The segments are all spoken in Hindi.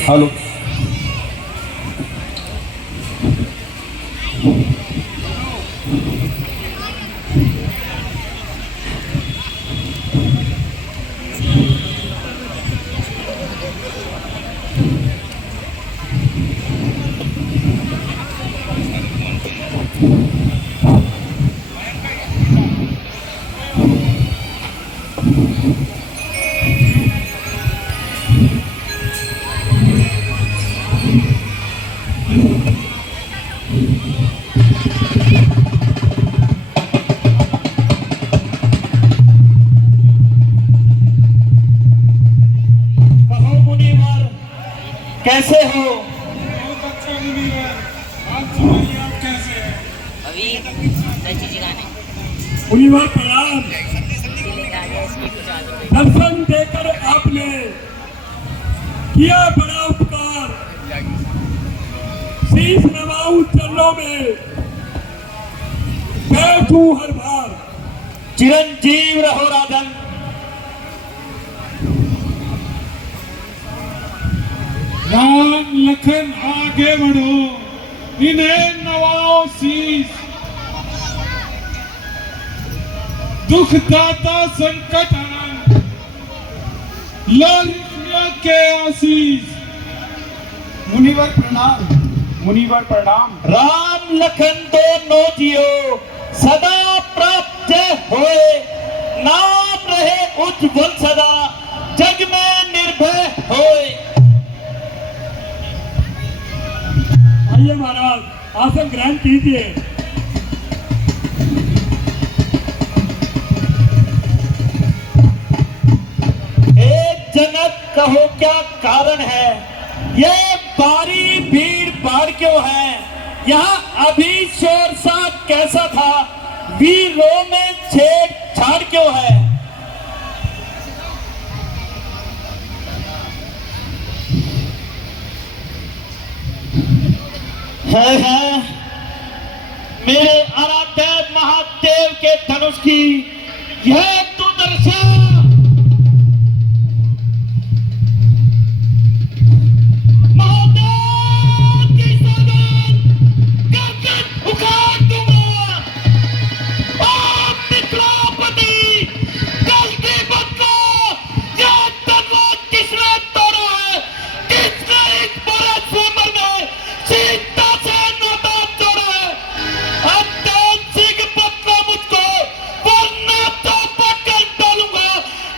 हेलो। कैसे हो? बहुत अच्छा मुनीवर। आप सुनाइए, आप कैसे हैं? मुनीवर प्रणाम। दर्शन देकर आपने किया बड़ा उपकार, शीश नवाऊं चरणों में, बैठूं हर बार। चिरंजीव रहो राजन। राम लखन आगे बढ़ो, इन्हें नवाओ शीश। दुख दाता संकट हरण, लौट के आशीष। मुनीवर प्रणाम। मुनीवर प्रणाम। राम लखन दोनों जियो, सदा प्राप्त होए, नाम रहे उज्जवल सदा, जग में निर्भय होए। आइए महाराज, आसन ग्रहण कीजिए। एक जनक कहो क्या कारण है, ये बारी भीड़ भाड़ क्यों है, यहाँ अभी शोर सा कैसा था, वीरों में छेड़छाड़ क्यों है। है मेरे आराध्य महादेव के धनुष की यह तू दर्शा। महादेव की सौगंध गर्दन उखाड़ दूंगा। ओ मित्रापति, गलती मत कर। यह तलवार किसने तोड़ा है, किसने इस बड़े समर में सीता से नाता जोड़ा है। अत्यंत शीघ्र पकड़ो मुझको, वरना तो पकड़ डालूंगा।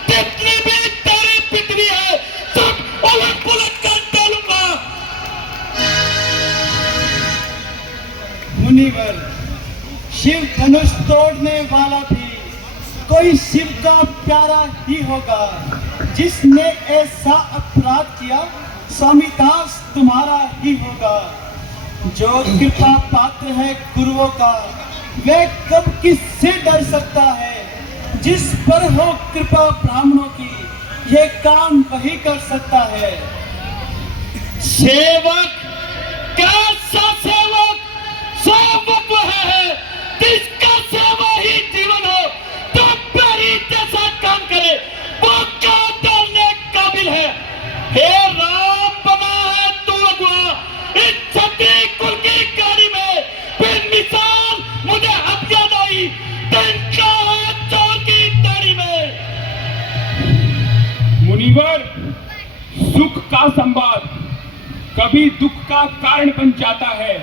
जितनी भी तेरी पितरी है, सब उलट पुलट कर डालूंगा। मुनिवर, शिव धनुष तोड़ने वाला भी कोई शिव का प्यारा ही होगा। जिसने ऐसा अपराध किया, स्वामी दास तुम्हारा ही होगा। जो कृपा पात्र है गुरुओं का, वह कब किससे डर सकता है। जिस पर हो कृपा ब्राह्मणों की, ये काम वही कर सकता है। सेवक कैसा सेवक, सेवक वह है जिसका सेवा ही जीवन हो, तो परी जैसा काम करे, वो क्या डालने काबिल है। हे राम, बना है तू अगुआ इस क्षत्रिय कुल की गाड़ी में, बिन मिसाल मुझे अब याद आई, तिनका है चोर की दाढ़ी में। मुनीवर, सुख का संवाद कभी दुख का कारण बन जाता है।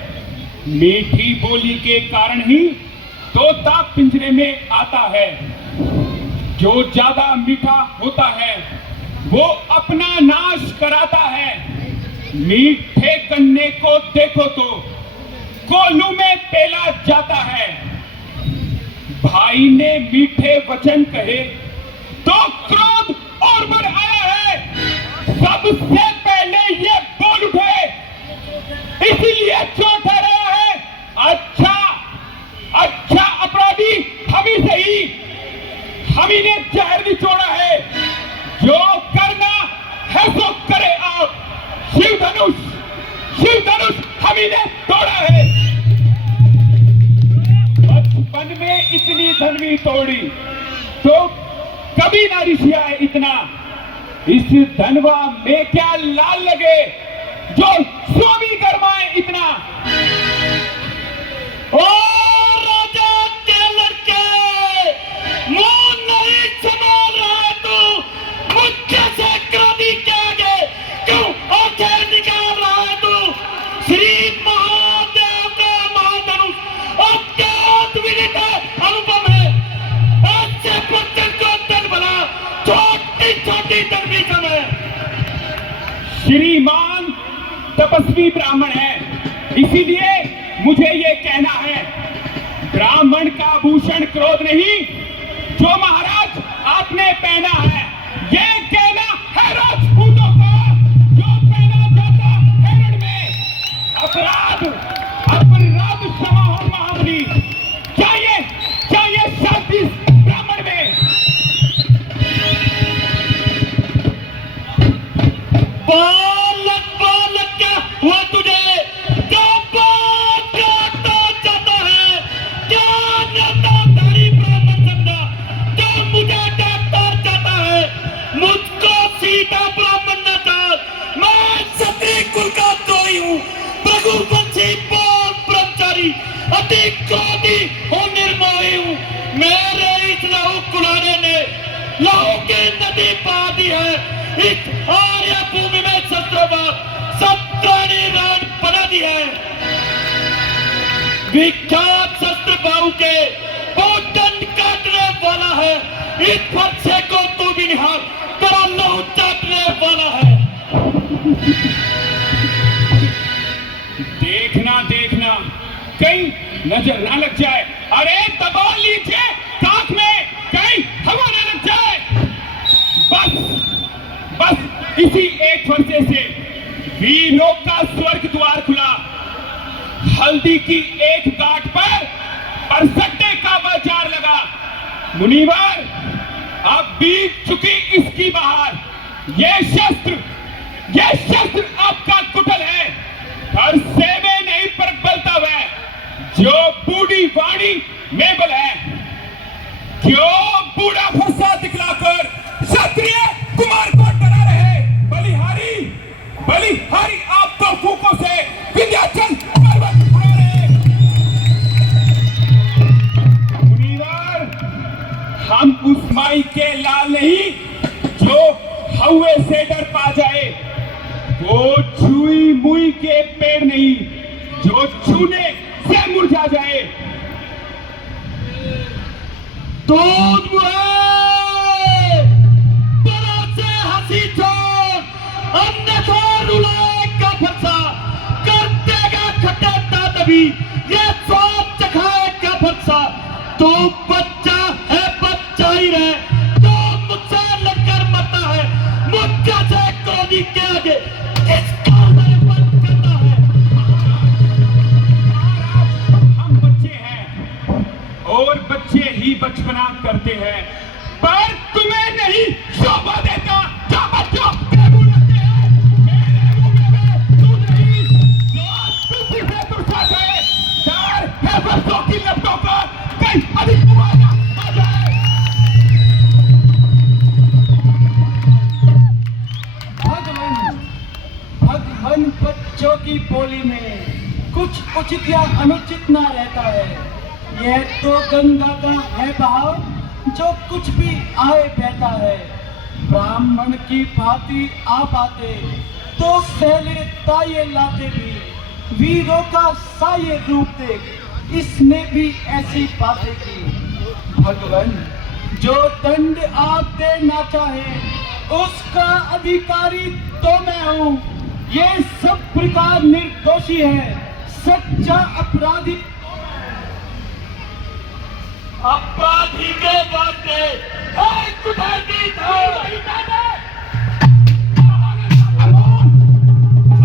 मीठी बोली के कारण ही तोता पिंजरे में आता है। जो ज्यादा मीठा होता है, वो अपना नाश कराता है। मीठे गन्ने को देखो तो कोल्हू में पेला जाता है। भाई ने मीठे वचन कहे तो क्रोध और बढ़ आया है। सबसे पहले ये बोल उठे, इसीलिए चोट आ रहा है। अच्छा अच्छा, अपराधी हम ही सही, हम ही ने जहर भी छोड़ा है। जो करना है सो करे आप। शिव धनुष हम ही ने तोड़ा है। बचपन में इतनी धनवी तोड़ी तो कभी ना रिसिया इतना। इस धनवा में क्या लाल लगे जो स्वामी गरमाए इतना। ओ राजा के लड़के, मुंह नहीं संभाल रहा तू, मुझसे से क्रोधी के आगे क्यों आंखें निकाल रहा है तू। श्री महादेव का महाधनुष अत्यंत विदित है, अनुपम है। ऐसे बच्चन को तन बना छोटी छोटी दर्मी समय। श्रीमान तपस्वी ब्राह्मण है, इसीलिए मुझे ये कहना है, ब्राह्मण का भूषण क्रोध नहीं, जो महाराज आपने पहना है ये कहना है राजपूतों का, जो पहना जाता हिरण में। अपराध अपराध क्षमा हो महामुनि, चाहिए चाहिए शांति ब्राह्मण में। बालक बालक क्या हुआ तुझे, क्या बात करता चाहता है, क्या नेताधारी ब्राह्मण समझा, क्या मुझे डांटता चाहता है। मुझको सीधा ब्राह्मण न जान, मैं क्षत्रिय कुल का द्रोही हूँ, रघुवंशी बोल ब्रह्मचारी, अति क्रोधी हूँ, निर्मोही हूँ। मेरे इस लहू कुल्हाड़े ने लहू की नदी पा दी है। इस आर्य भूमि में शस्त्रों सत्राणी रान बना दी है। विख्यात शस्त्र बाहु के वो दंड काटने वाला है। इस फरसे को तू भी निहार, तेरा लहू चाटने वाला है। देखना देखना कहीं नजर ना लग जाए। अरे दबा लीजिए काख में, कहीं हवा ना लग जाए। बस बस इसी एक फरसे से वीरों का स्वर्ग द्वार खुला। हल्दी की एक गांठ पर परसट्टे का बाजार लगा। मुनिवर, अब बीत चुकी इसकी बहार। ये शस्त्र आपका कुटल है, फरसे में नहीं पर बलता हुआ, जो बूढ़ी वाणी में बल है। क्यों बूढ़ा फरसा दिखलाकर क्षत्रिय कुमार को डरा रहे। बलिहारी आप तो फूकों से विंध्याचल पर्वत उड़ा रहे। मुनिवर, हम उस माई के लाल नहीं जो हौवे से डर पा जाए, वो छुई मुई के पेड़ नहीं जो छूने से मुरझा जाए। दूध से हंसी छोड़, अन्यथा रुलाएगा फरसा, कर देगा खटेता तभी, ये स्वाद चखाएगा फरसा। तो बच्चा है, बच्चा ही रहे, तो मुझसे लड़कर मरता है, मुझसे से क्रोधी के आगे किसका सर बंद करता है। हम बच्चे हैं और बच्चे ही बचपना करते हैं, पर तुम्हें नहीं शोभा देता जो बच्चों के मुंह लगते हैं। मेरे मुंह में दूध नहीं, जो तुझी से तुरसा जाए। डर है बरसों की लपटों का, कहीं अधिक मुआवजा आ जाए। भगवान बच्चों की बोली में कुछ उचित या अनुचित ना रहता है। यह तो गंगा का है बहाव, जो कुछ भी आए बहता है। ब्राह्मण की भांति आप आते तो सहले ताये लाते भी, वीरों का साये रूप देख इसने भी ऐसी बातें की। भगवान, जो दंड आप देना चाहे उसका अधिकारी तो मैं हूँ। ये सब प्रकार निर्दोषी है, सच्चा अपराधी अपराधी के बाटे कुठारी था।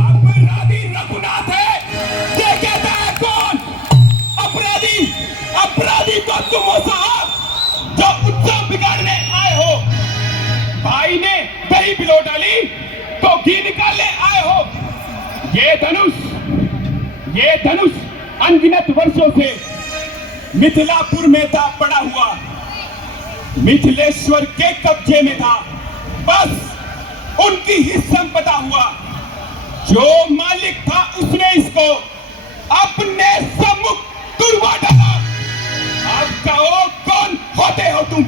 अपराधी रघुनाथ है, ये कहता है कौन? अपराधी तो तुम हो साहब, जो उत्सव बिगाड़ने आए हो। भाई ने दही पिलो डाली तो घी निकालने आए हो। ये धनुष अनगिनत वर्षों से मिथिलापुर में था पड़ा हुआ, मिथिलेश्वर के कब्जे में था। बस उनकी ही संपदा हुआ। जो मालिक था उसने इसको अपने सम्मुख तुड़वा डाला। अब कहो कौन होते हो तुम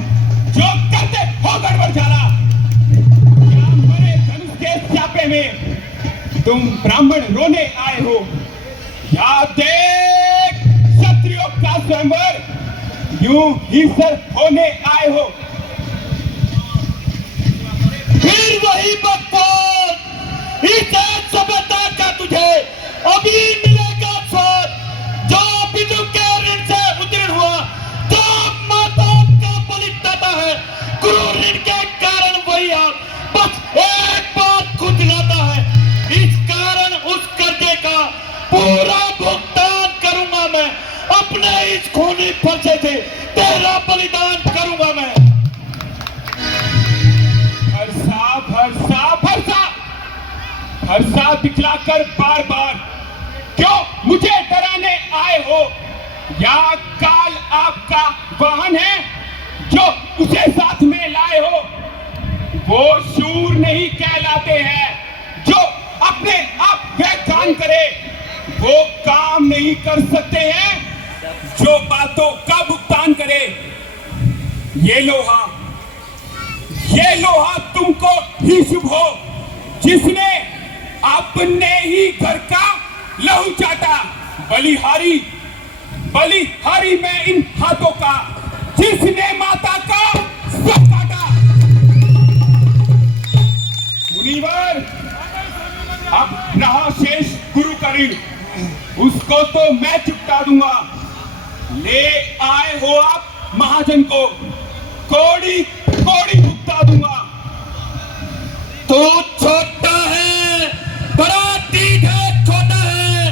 जो करते हो गड़बड़ झाला? क्या मरे धनुष के स्यापे में तुम ब्राह्मण रोने आए हो? या देख क्षत्रियों का स्वयंवर यूं ही सर होने आए हो? फिर वही बकवास, इस सभ्यता का तुझे अभी मिलेगा स्वाद। जो बिजू के ऋण से उत्तीर्ण हुआ, जो माता का बलि देता है, गुरु ऋण के कारण वही आप बस एक बात खुद लाता है। इस कारण उस कर्जे का पूरा भुगतान करूंगा मैं। अपने इस खूनी फरसे से तेरा बलिदान करूंगा मैं। हर्षा दिखलाकर बार बार क्यों मुझे डराने आए हो? या काल आपका वाहन है जो उसे साथ में लाए हो? वो शूर नहीं कहलाते हैं जो अपने आप व्याख्यान करे। वो काम नहीं कर सकते हैं जो बातों का भुगतान करे। ये लोहा तुमको ही शुभ हो जिसने अपने ही घर का लहू चाटा। बलिहारी में इन हाथों का जिसने माता का सब काटा। मुनिवर अब रहा शेष गुरु का ऋण, उसको तो मैं चुकता दूंगा। ले आए हो आप महाजन को, कोड़ी भुगता दूंगा। तू छोटा है, बड़ा ठीक है, छोटा है,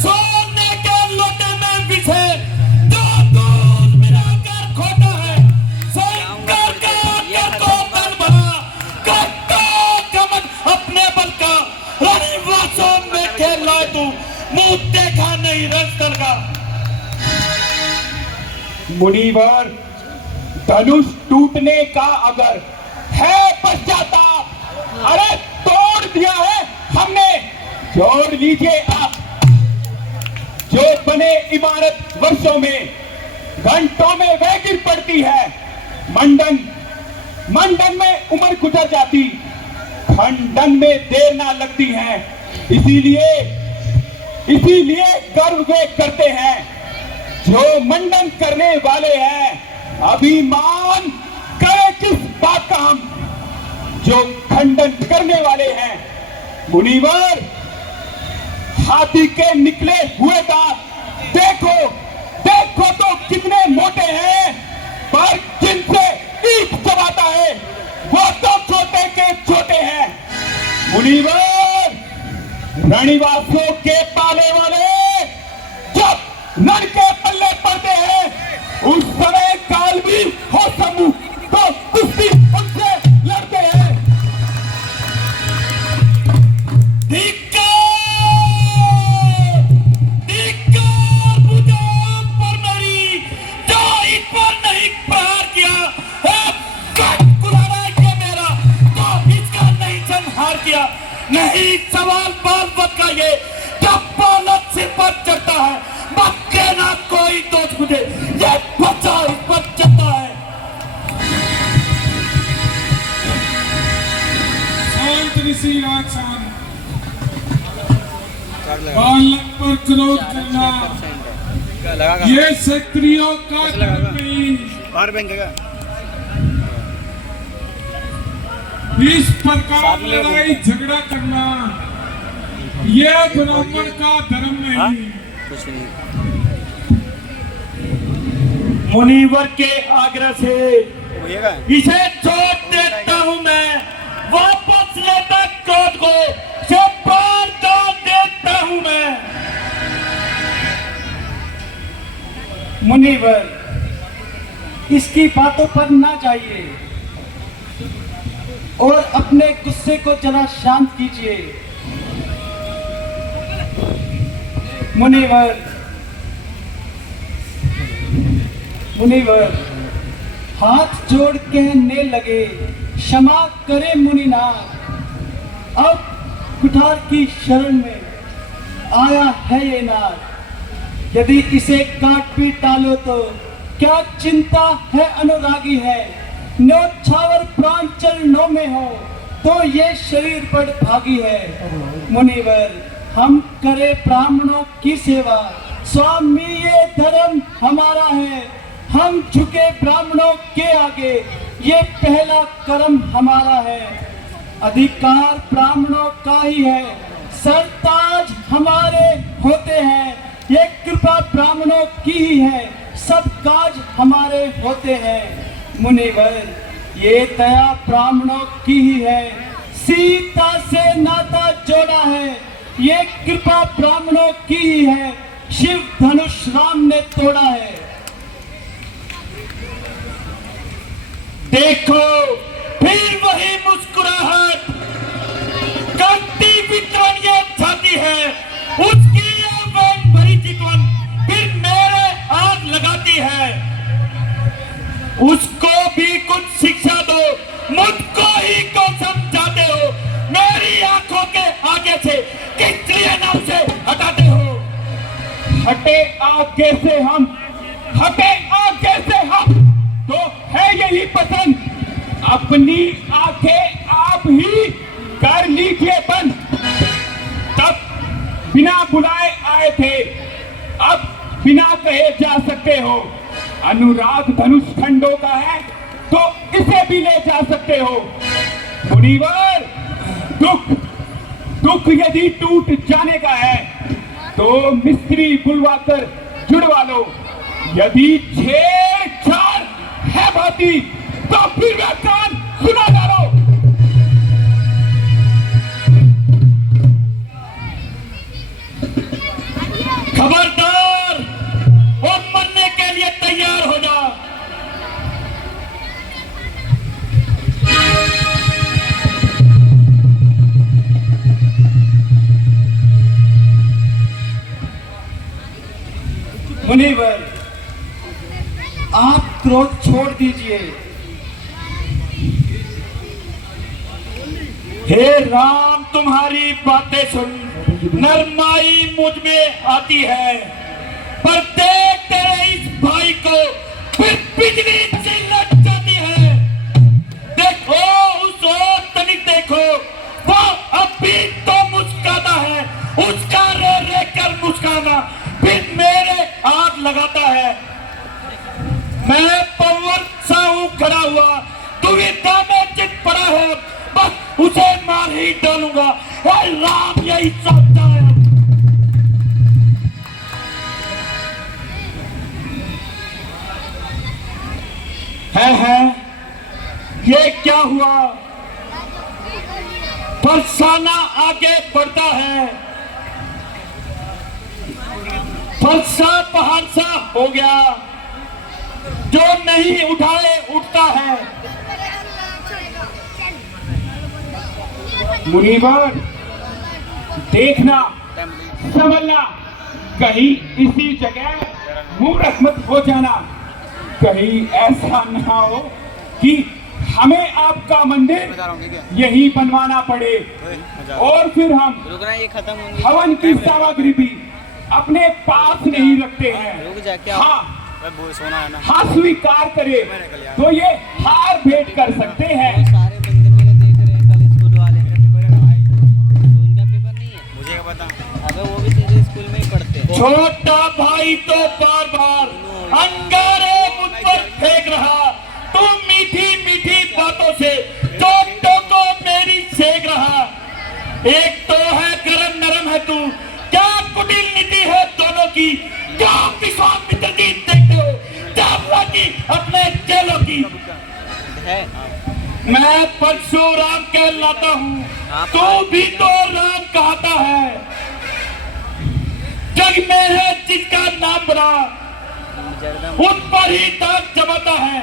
सोने के लोटे में बिछे जो दूध मिलाकर खोटा है। शंकर का आकर को बल भरा, करता कमन अपने बल का। रणवासों में खेला तू, मुंह देखा नहीं रंस्तर का। मुनिवर धनुष टूटने का अगर है पश्चाताप, अरे तोड़ दिया है हमने, जोड़ लीजिए आप। जो बने इमारत वर्षों में, घंटों में वह गिर पड़ती है। मंडन में उम्र गुजर जाती, खंडन में देर ना लगती है। इसीलिए गर्व वे करते हैं जो मंडन करने वाले हैं। अभिमान करे किस बात का हम जो खंडन करने वाले हैं। मुनिवर हाथी के निकले हुए दांत देखो तो कितने मोटे हैं, पर जिनसे ईख चबाता है वो तो छोटे के छोटे हैं। मुनिवर रणवासों के पाले वाले जब रण के पल्ले पड़ते हैं, उस समय काल भी हो समूह तो कुश्ती उनसे लड़ते हैं। धिक्कार बुझाओ पर नरी, जो इस पर नहीं प्रहार किया है, कुल्हाड़ा ये मेरा, तो इसका नहीं संहार किया। नहीं सवाल बाल बत का ये, जब बालक सिर पर चढ़ता है, बच्चे ना कोई दोष मुझे, ये बच्चा इस पर चढ़ता है। शांत ऋषि राज शांत। बालक पर क्रोध करना ये क्षत्रियों का धर्म नहीं। इस प्रकार लड़ाई झगड़ा करना ये ब्राह्मण का धर्म नहीं। मुनिवर के आग्रह से इसे छोड़ देता हूं मैं, वापस लेता क्रोध को, से पार कर देता हूं मैं। मुनिवर इसकी बातों पर ना जाइए और अपने गुस्से को जरा शांत कीजिए। मुनिवर हाथ जोड़ कहने लगे, क्षमा करे मुनिनाथ, अब कुठार की शरण में आया है ये नार। यदि इसे काट पीट डालो तो क्या चिंता है अनुरागी है। न्योछावर प्राण चरणों में हो तो ये शरीर बड़ भागी है। मुनिवर हम करे ब्राह्मणों की सेवा, स्वामी ये धर्म हमारा है। हम झुके ब्राह्मणों के आगे, ये पहला कर्म हमारा है। अधिकार ब्राह्मणों का ही है, सरताज हमारे होते हैं। ये कृपा ब्राह्मणों की ही है, सब काज हमारे होते हैं। मुनिवर ये दया ब्राह्मणों की ही है, सीता से नाता जोड़ा है। ये कृपा ब्राह्मणों की ही है, शिव धनुष राम ने तोड़ा है। देखो फिर वही मुस्कुराहट, करती विद्रोह ये छाती है, उसकी ये वैन भरी चितवन फिर मेरे आग लगाती है। उसको भी कुछ शिक्षा दो, मुझको ही को समझाते हो। मेरी आंखों के आगे से किस लिए ना उसे हटाते हो। हटे आगे से हम, हटे आगे से हम, तो है यही पसंद। अपनी आंखें आप ही कर लीजिए बंद। तब बिना बुलाए आए थे, अब बिना कहे जा सकते हो। अनुराग धनुष खंडों का है तो इसे भी ले जा सकते हो। मुनिवर दुख यदि टूट जाने का है तो मिस्त्री बुलवाकर जुड़वा लो। यदि छेड़छाड़ है भाती तो फिर वह कान सुना डालो। खबरदार, वो मरने के लिए तैयार हो जा। मुनिवर आप क्रोध छोड़ दीजिए। हे राम, तुम्हारी बातें सुन नरमाई मुझ में आती है, पर देख तेरे इस भाई को फिर बिजली से लग जाती है। देखो उस ओर तनिक देखो, वो अभी तो मुस्कुराता है, उसका रो रे कर मुस्कुराना फिर मेरे आग लगाता है। मैं पवन सा हूं खड़ा हुआ, दुविधा में चित पड़ा है, बस उसे मार ही डालूंगा। हे राम, यही चाहता है। ये क्या हुआ? फरसाना आगे बढ़ता है, फरसा पहाड़ सा हो गया, जो नहीं उठाए उठता है। मुनिवर देखना संभलना, कहीं इसी जगह मूर्ख मत हो जाना। कहीं ऐसा न हो कि हमें आपका मंदिर यही बनवाना पड़े और फिर हम हवन की सामग्री भी अपने पास नहीं रखते हैं। हाँ स्वीकार करे तो ये हार भेंट कर सकते हैं। सारे बंदे मेरे देख रहे हैं, कल स्कूल वाले तो उनका पेपर नहीं है, मुझे क्या पता। अबे वो भी तेरे स्कूल में ही पढ़ते हैं। छोटा भाई तो बार बार अंगारे मुझ पर फेंक रहा, तू मीठी मीठी बातों से चोटों को मेरी सेक रहा। एक तो है गरम नरम है तू, क्या कुटिल नीति है दोनों की, क्या विश्वामित्र की देखते हो, चावला की अपने चेलों की। है मैं परशुराम कहलाता हूँ, तू भी तो राम कहता है। जग में है जिसका नाम बड़ा, उन पर ही दाग जमाता है।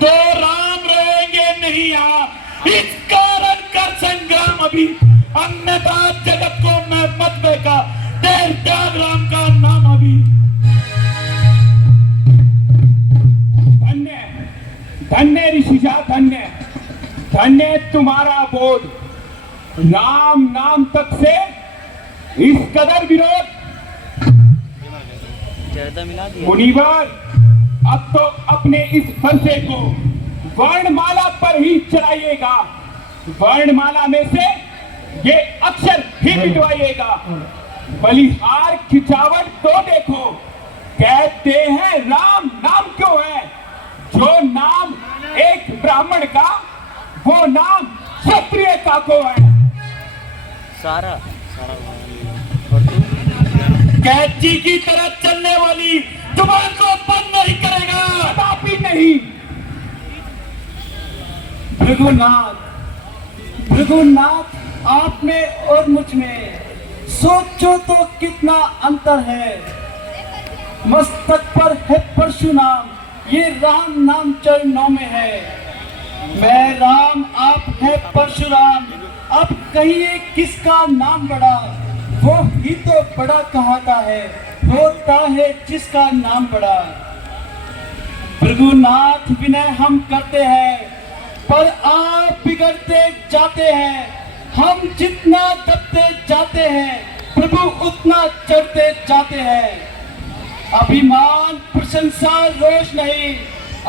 तो राम रहेंगे नहीं यहाँ, इस कारण कर संग्राम अभी, अन्यथा जगत को मैं मत बेका, देर त्याग राम का नाम अभी। धन्य धन्य ऋषिजा, धन्य धन्य तुम्हारा बोध। राम नाम तक से इस कदर विरोध, जर्दा मिला दिया। मुनिवर अब तो अपने इस फरसे को वर्णमाला पर ही चढ़ाइएगा, वर्णमाला में से ये अक्षर ही मिटवाइएगा। बलिहार खिंचावट तो देखो, कहते हैं राम नाम क्यों है? जो नाम एक ब्राह्मण का, वो नाम क्षत्रिय का को है। सारा और तू कैची की तरह चलने वाली जुबान को बंद नहीं करेगा, कदापि नहीं। भृगुनाथ, आप में और मुझ में सोचो तो कितना अंतर है। मस्तक पर है परशुराम, ये राम नाम चरणों में है। मैं राम, आप है परशुराम, अब कहिए किसका नाम बड़ा? वो ही तो बड़ा कहता है, होता है जिसका नाम बड़ा। भृगुनाथ, विनय हम करते हैं, पर आप बिगड़ते जाते हैं। हम जितना दबते जाते हैं, प्रभु उतना चढ़ते जाते हैं। अभिमान, प्रशंसा, रोष नहीं,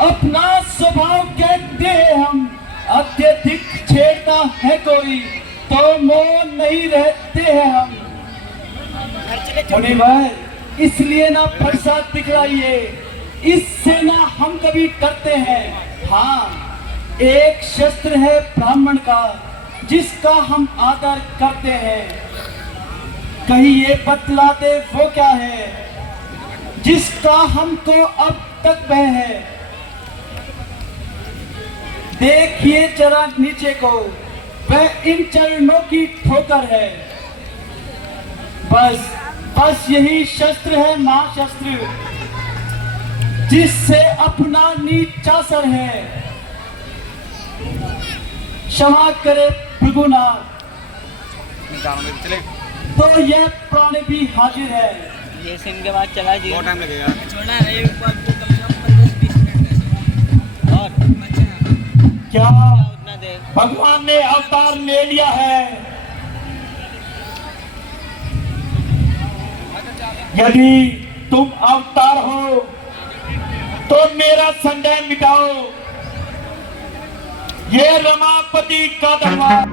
अपना स्वभाव कहते हैं हम। अत्यधिक छेड़ता है कोई तो मौन नहीं रहते हैं हम। मुनिवर, इसलिए ना फरसा दिखलाइए, इससे ना हम कभी डरते हैं। हाँ, एक शस्त्र है ब्राह्मण का, जिसका हम आदर करते हैं। कहीं ये बतला दे वो क्या है, जिसका हमको अब तक भय है। देखिए जरा नीचे को, वह इन चरणों की ठोकर है। बस यही शस्त्र है महाशस्त्र, जिससे अपना नीचा सर है। क्षमा करे भृगुनाथ, तो यह प्राण भी हाजिर है। ये सिम के बाद चला जी, बहुत टाइम लगेगा। छोड़ा है एक बार तो कम से कम 15-20 मिनट है। और क्या उतना देर भगवान ने अवतार ले लिया है? यदि तुम अवतार हो तो मेरा संदेह मिटाओ। ये रमापति का दरबार